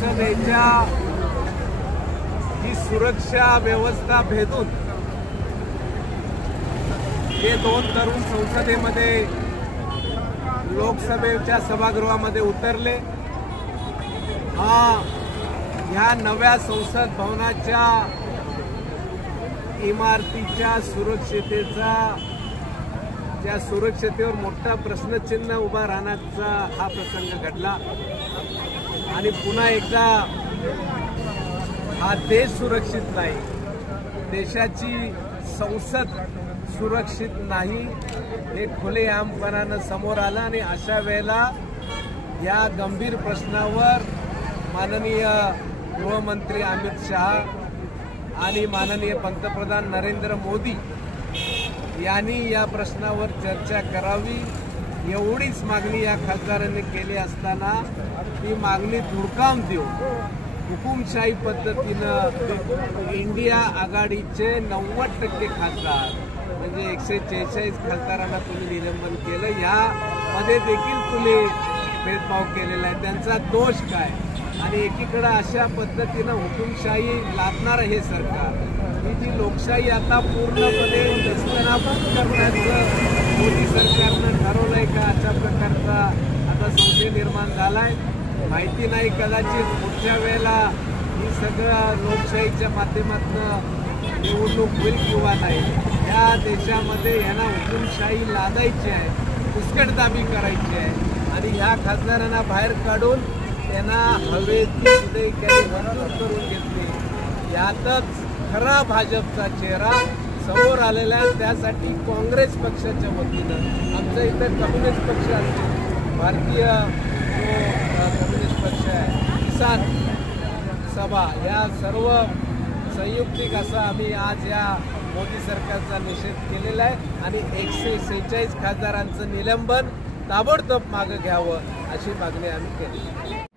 संसदेच्या ही सुरक्षा व्यवस्था भेदून हे दोन तरुण संसदेमध्ये लोकसभेच्या सभागृहामध्ये उतरले। ह्या नव्या संसद भवनाच्या इमारतीच्या सुरक्षतेवर मोठा प्रश्नचिन्ह उभा राहण्याचा हा प्रसंग घडला आणि पुन्हा एकदा हा देश सुरक्षित नाही, देशाची संसद सुरक्षित नाही हे खुलेआमपणानं समोर आलं आणि अशा वेळेला या गंभीर प्रश्नावर माननीय गृहमंत्री अमित शहा आणि माननीय पंतप्रधान नरेंद्र मोदी यांनी या प्रश्नावर चर्चा करावी एवढीच मागणी या खासदारांनी केली असताना ती मागणी धुडकावून देऊन हुकुमशाही पद्धतीनं इंडिया आघाडीचे 90% खासदार म्हणजे 146 खासदारांना तुम्ही निलंबन केलं, यामध्ये देखील तुम्ही भेदभाव केलेला आहे। त्यांचा दोष काय? आणि एकीकडे अशा पद्धतीनं हुकुमशाही लादणारं हे सरकार, ही जी लोकशाही आता पूर्णपणे नेस्तनाबूत करण्याचं मोदी सरकारनं ठरवलंय का, अशा प्रकारचा आता संशय निर्माण झालाय। माहिती नाही, कदाचित पुढच्या वेळेला ही सगळं लोकशाहीच्या माध्यमातून निवडणूक होईल किंवा नाही। या देशामध्ये यांना हुकुमशाही लादायची आहे, मुस्कटदाबी करायची आहे आणि ह्या खासदारांना बाहेर काढून त्यांना हवे ती मंजूर करून घेतली। यातच खरा भाजपचा चेहरा समोर आलेला आहे। त्यासाठी काँग्रेस पक्षाच्या वतीनं आमचा इथं कम्युनिस्ट पक्ष असतो, भारतीय कम्युनिस्ट पक्ष आहे, किसान सभा, या सर्व संयुक्तिक असा आम्ही आज या मोदी सरकारचा निषेध केलेला आहे आणि 146 खासदारांचं निलंबन ताबडतोब मागे घ्यावं अशी मागणी आम्ही केली।